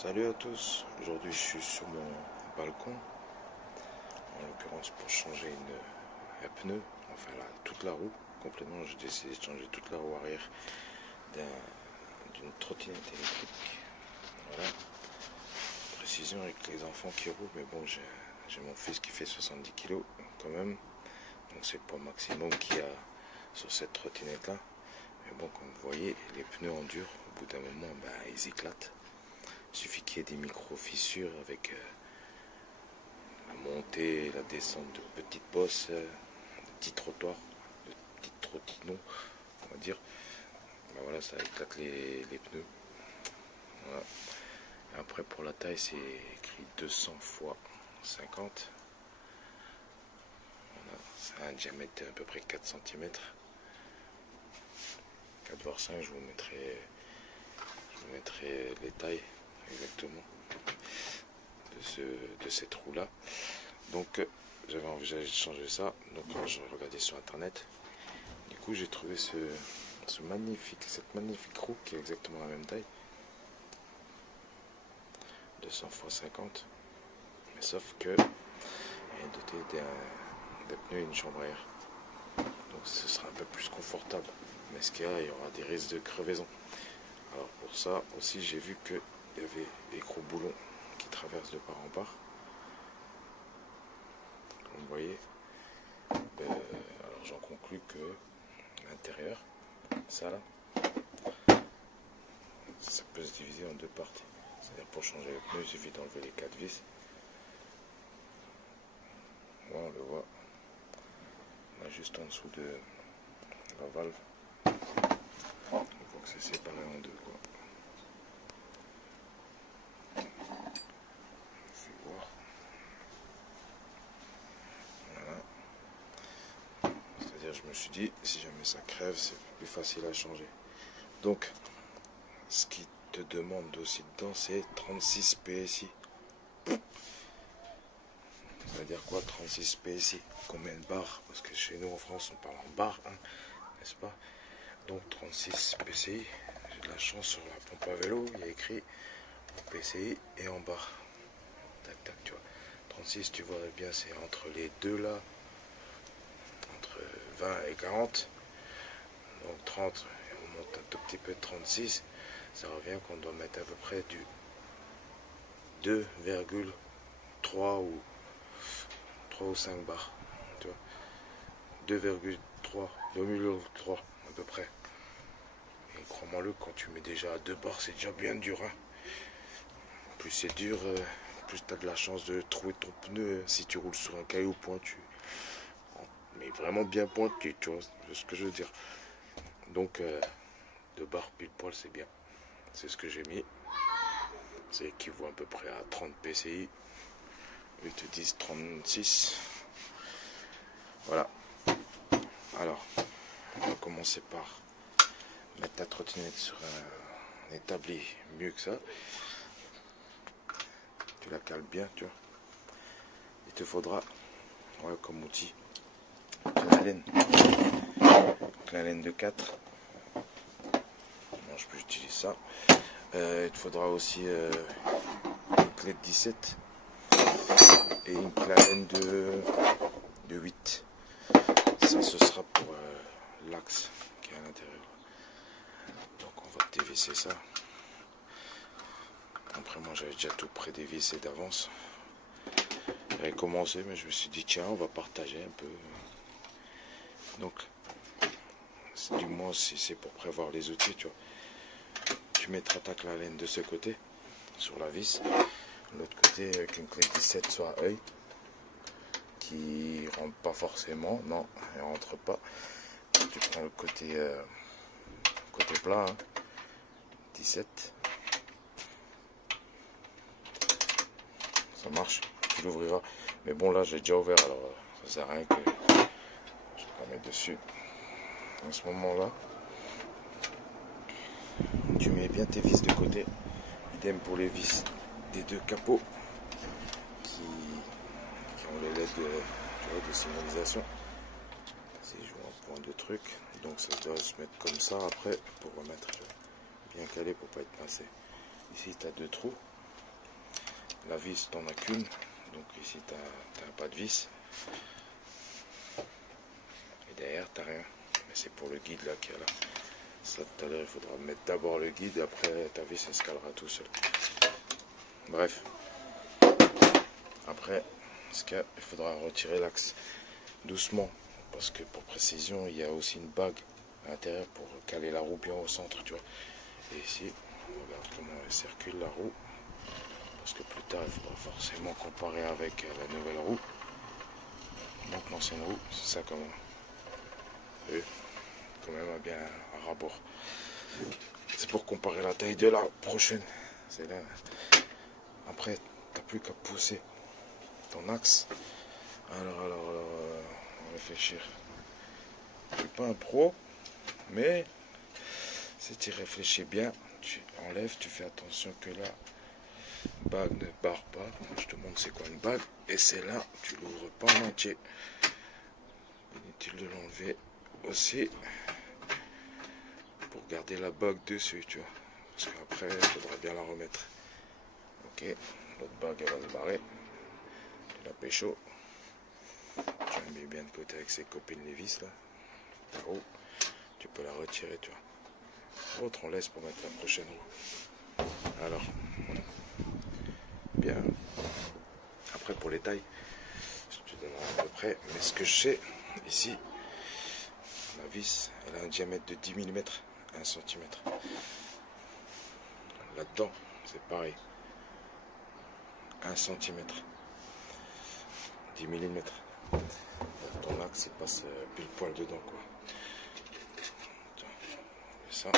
Salut à tous, aujourd'hui je suis sur mon balcon, en l'occurrence pour changer un pneu, enfin toute la roue, complètement. J'ai décidé de changer toute la roue arrière d'une trottinette électrique. Voilà, précision avec les enfants qui roulent, mais bon, j'ai mon fils qui fait 70 kg quand même, donc c'est le poids maximum qu'il y a sur cette trottinette là. Mais bon, comme vous voyez, les pneus endurent, au bout d'un moment, ils éclatent. Il suffit qu'il y ait des micro-fissures avec la montée et la descente de petites bosses, de petits trottoirs, de petits trottinons, on va dire. Voilà, ça éclate les pneus. Voilà. Et après, pour la taille, c'est écrit 200 x 50. Voilà. C'est un diamètre d'à peu près 4 cm. 4 voire 5, je vous mettrai les tailles exactement de cette roue là. Donc j'avais envisagé de changer ça, donc j'ai regardé sur internet. Du coup j'ai trouvé cette magnifique roue qui est exactement la même taille, 200 x 50, mais sauf que elle est dotée d'un pneu et une chambre à air, donc ce sera un peu plus confortable, mais ce qu'il y a, il y aura des risques de crevaison. Alors pour ça aussi, j'ai vu qu'il y avait des gros boulons qui traversent de part en part. Comme vous voyez, alors j'en conclus que l'intérieur, ça là, ça peut se diviser en deux parties. C'est-à-dire pour changer le pneu, il suffit d'enlever les 4 vis. Voilà, on le voit. Là, juste en dessous de la valve, on voit que c'est séparé en deux, quoi. Je me suis dit, si jamais ça crève, c'est plus facile à changer. Donc, ce qui te demande aussi dedans, c'est 36 PSI. Ça veut dire quoi, 36 PSI? Combien de bars? Parce que chez nous en France, on parle en bars, hein, n'est-ce pas? Donc 36 PSI. J'ai de la chance, sur la pompe à vélo, il y a écrit en PSI et en bar. Tac, tac, tu vois. 36, tu vois bien, c'est entre les deux là. 20 et 40, donc 30, et on monte un tout petit peu de 36, ça revient qu'on doit mettre à peu près du 2,3 ou 3 ou 5 bars, tu vois, 2,3 à peu près. Et crois-moi-le, quand tu mets déjà à 2 bars, c'est déjà bien dur, hein. Plus c'est dur, plus tu as de la chance de trouver ton pneu, si tu roules sur un caillou pointu, mais vraiment bien pointu, tu vois ce que je veux dire. Donc 2 bars pile poil, c'est bien. C'est ce que j'ai mis. C'est équivaut à peu près à 30 PCI. Ils te disent 36. Voilà. Alors, on va commencer par mettre ta trottinette sur un établi mieux que ça. Tu la cales bien, tu vois. Il te faudra, voilà, comme outil, la laine de 4. Non, je peux utiliser ça. Il te faudra aussi une clé de 17 et une laine de 8. Ça, ce sera pour l'axe qui est à l'intérieur. Donc on va dévisser ça. Après, moi j'avais déjà tout pré-dévissé d'avance. J'avais commencé, mais je me suis dit tiens, on va partager un peu. Donc du moins si c'est pour prévoir les outils, tu vois. Tu mettras ta clé à laine de ce côté sur la vis, l'autre côté avec une clé 17 soit œil qui rentre pas forcément, non, elle rentre pas. Tu prends le côté plat, hein, 17, ça marche, tu l'ouvriras. Mais bon, là j'ai déjà ouvert, alors ça sert à rien que je vais la mettre dessus. À ce moment là, tu mets bien tes vis de côté. Idem pour les vis des deux capots qui ont les LED de signalisation. C'est joué en point de truc, donc ça doit se mettre comme ça après pour remettre bien calé pour pas être pincé. Ici tu as 2 trous, La vis, t'en as qu'une. Donc ici, t'as un pas de vis. Et derrière, t'as rien. Mais c'est pour le guide là qu'il y a là. Ça, tout à l'heure, il faudra mettre d'abord le guide. Et après, ta vis, elle se calera tout seul. Bref. Après, il faudra retirer l'axe doucement. Parce que pour précision, il y a aussi une bague à l'intérieur pour caler la roue bien au centre, tu vois. Et ici, regarde comment elle circule la roue. Parce que plus tard, il faudra forcément comparer avec la nouvelle roue. Donc l'ancienne roue, c'est ça comment. Quand même bien un rabord. C'est pour comparer la taille de la prochaine. C'est là. Après, t'as plus qu'à pousser ton axe. Alors, on va réfléchir. Je suis pas un pro, mais si tu réfléchis bien, tu enlèves, tu fais attention que la bague ne barre pas. Je te montre c'est quoi une bague. Et c'est là, tu l'ouvres pas en entier. Inutile de l'enlever aussi pour garder la bague dessus, tu vois. Parce qu'après, il faudra bien la remettre. Ok, l'autre bague, elle va se barrer. Tu la pécho. Tu la mets bien de côté avec ses copines les vis là. Là-haut, tu peux la retirer, tu vois. L'autre, on laisse pour mettre la prochaine roue. Alors, bien. Après, pour les tailles, je te donnerai à peu près. Mais ce que je sais, ici, la vis, elle a un diamètre de 10 mm, 1 cm. Là-dedans, c'est pareil. 1 cm. 10 mm. Ton axe, il passe pile poil dedans, quoi. Ça.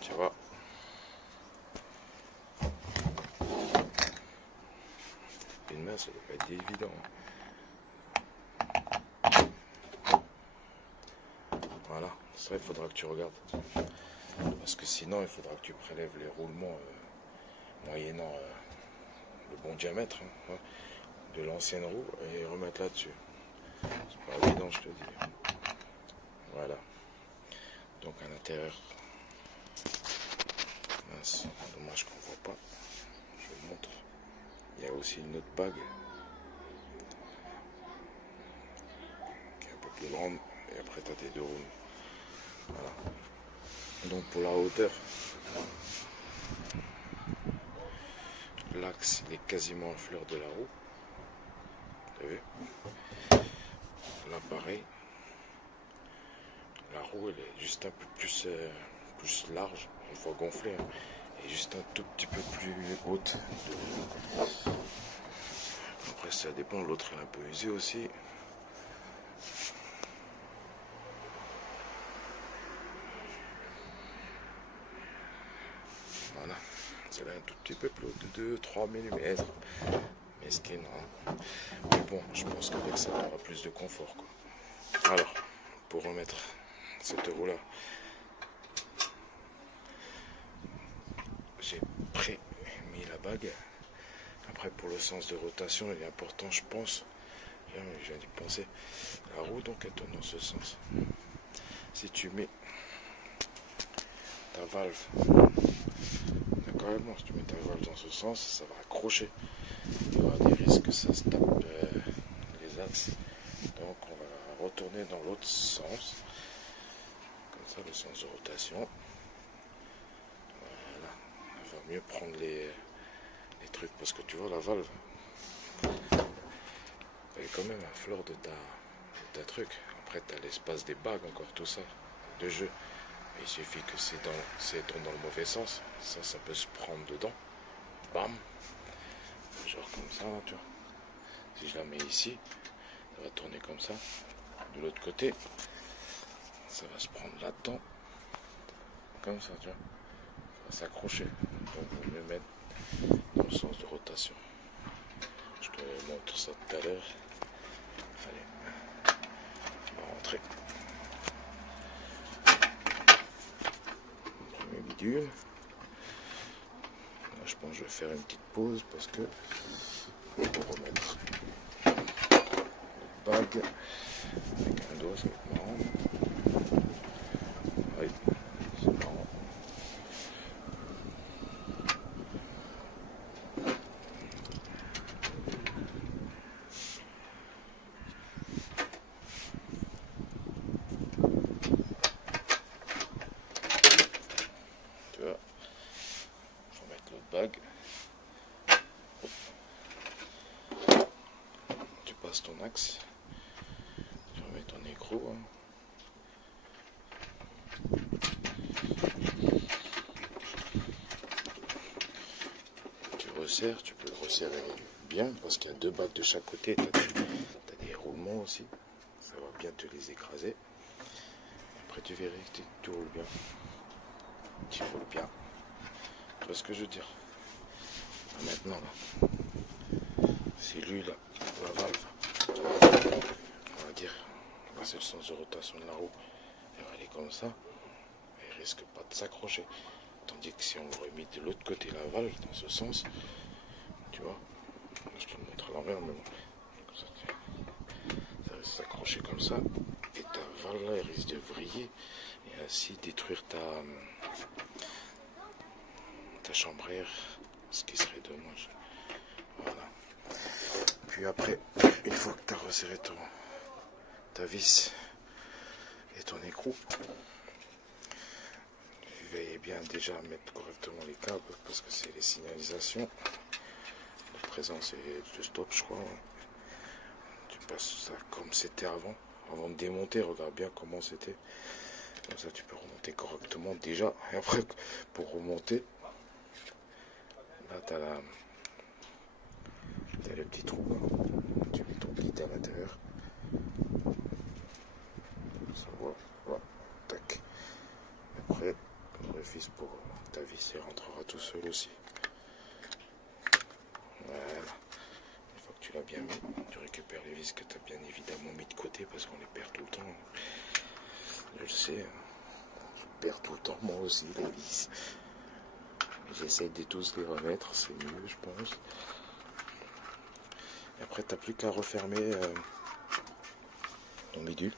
Tu vois. Une main, ça doit pas être évident. Voilà, ça il faudra que tu regardes. Parce que sinon, il faudra que tu prélèves les roulements moyennant le bon diamètre de l'ancienne roue et remettre là-dessus. C'est pas évident, je te dis. Voilà. Donc à l'intérieur, mince, dommage qu'on voit pas. Je vous montre. Il y a aussi une autre bague qui est un peu plus grande et après tu as tes deux roues. Voilà. Donc pour la hauteur, l'axe il est quasiment en fleur de la roue. Vous avez vu? Là pareil. La roue elle est juste un peu plus large, une fois gonflée, hein, et juste un tout petit peu plus haute. Après ça dépend, l'autre est un peu usé aussi. Voilà, c'est là un tout petit peu plus haut de 2-3 mm. Mais ce qui est normal. Mais bon, je pense qu'avec ça, on aura plus de confort, quoi. Alors, pour remettre cette roue là, j'ai pré-mis la bague. Après pour le sens de rotation il est important, je pense, je viens d'y penser, la roue donc elle tourne dans ce sens. Si tu mets ta valve, carrément si tu mets ta valve dans ce sens, ça va accrocher, il y aura des risques que ça se tape les axes. Donc on va retourner dans l'autre sens, comme ça, le sens de rotation. Voilà, il va mieux prendre les trucs, parce que tu vois la valve elle est quand même à fleur de ta truc. Après tu as l'espace des bagues, encore tout ça de jeu, mais il suffit que c'est tourne dans le mauvais sens, ça peut se prendre dedans, bam, genre comme ça là, tu vois. Si je la mets ici, ça va tourner comme ça. De l'autre côté, ça va se prendre là-dedans, comme ça, tu vois. Ça va s'accrocher. Donc, on va le mettre dans le sens de rotation. Je te montre ça tout à l'heure. Allez, on va rentrer. Premier bidule. Là, je pense que je vais faire une petite pause parce que on va remettre bague avec un dos, ça va être marrant. replaces ton axe. Tu remets ton écrou. Hein. Tu resserres, tu peux le resserrer bien parce qu'il y a 2 bacs de chaque côté. Tu as des roulements aussi. Ça va bien te les écraser. Après tu verras que tu roules bien. Tu roules bien. Tu vois ce que je veux dire? Maintenant, là, c'est lui, là, la valve. On va dire, là, c'est le sens de rotation de la roue. Elle va aller comme ça. Elle risque pas de s'accrocher. Tandis que si on remet de l'autre côté la valve, dans ce sens, tu vois, je te le montre à l'envers, mais bon, ça risque de s'accrocher comme ça. Et ta valve, là, elle risque de vriller et ainsi détruire ta chambre à air, ce qui serait dommage. Voilà. Puis après, une fois que tu as resserré ta vis et ton écrou, veillez bien déjà à mettre correctement les câbles parce que c'est les signalisations de présence et de stop, je crois. Tu passes ça comme c'était avant de démonter. Regarde bien comment c'était, comme ça tu peux remonter correctement déjà. Et après, pour remonter, là tu as le petit trou, hein. Tu mets ton guide à l'intérieur, ça va, voilà, tac. Après, le vis pour ta vis, il rentrera tout seul aussi. Voilà. Une fois que tu l'as bien mis, tu récupères les vis que tu as bien évidemment mis de côté parce qu'on les perd tout le temps. Je le sais, je perds tout le temps moi aussi les vis. J'essaye de tous les remettre, c'est mieux je pense. Et après tu n'as plus qu'à refermer ton bidule.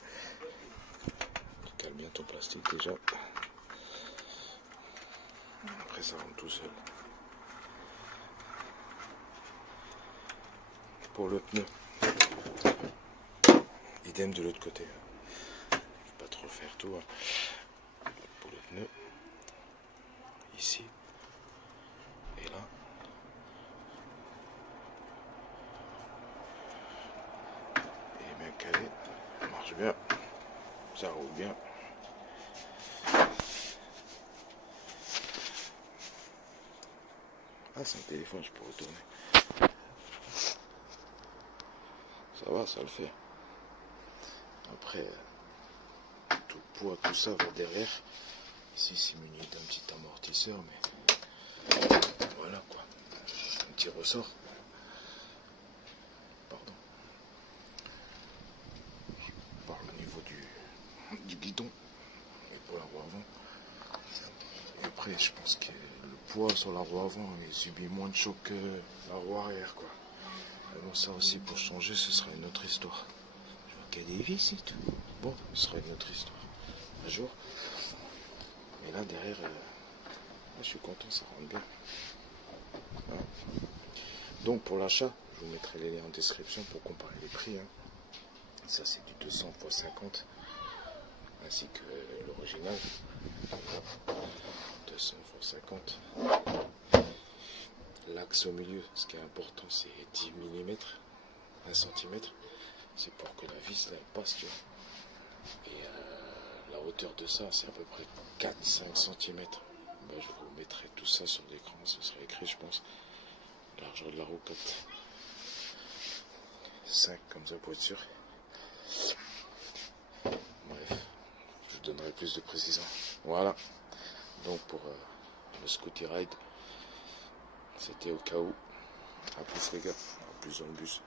Tu cales bien ton plastique déjà. Après ça rentre tout seul. Pour le pneu, idem de l'autre côté. Je ne vais pas trop faire tout. Hein. Pour le pneu, ici et là. Et bien calé, ça marche bien, ça roule bien. Ah, c'est un téléphone, je peux retourner. Ça va, ça le fait. Après, tout le poids, tout ça va derrière. Ici, c'est muni d'un petit amortisseur, mais voilà quoi. Un petit ressort. Pardon. Je parle au niveau du guidon. Et pour la roue avant. Et après, je pense que le poids sur la roue avant, il subit moins de choc que la roue arrière, quoi. Mais bon, ça aussi, pour changer, ce sera une autre histoire. Je vois qu'il y a des vis et tout. Bon, ce sera une autre histoire. Un jour. Mais là, derrière, je suis content, ça rentre bien. Voilà. Donc, pour l'achat, je vous mettrai les liens en description pour comparer les prix. Hein. Ça, c'est du 200 x 50, ainsi que l'original. 200 x 50. L'axe au milieu, ce qui est important, c'est 10 mm, 1 cm. C'est pour que la vis, là, elle passe, tu vois. Et la hauteur de ça, c'est à peu près 4-5 cm. Ben, je vous mettrai tout ça sur l'écran, ce sera écrit, je pense. Largeur de la roue, 4. 5, comme ça, pour être sûr. Bref, je vous donnerai plus de précision. Voilà. Donc, pour le Scooty Ride, c'était au cas où. A plus les gars, à plus dans le bus.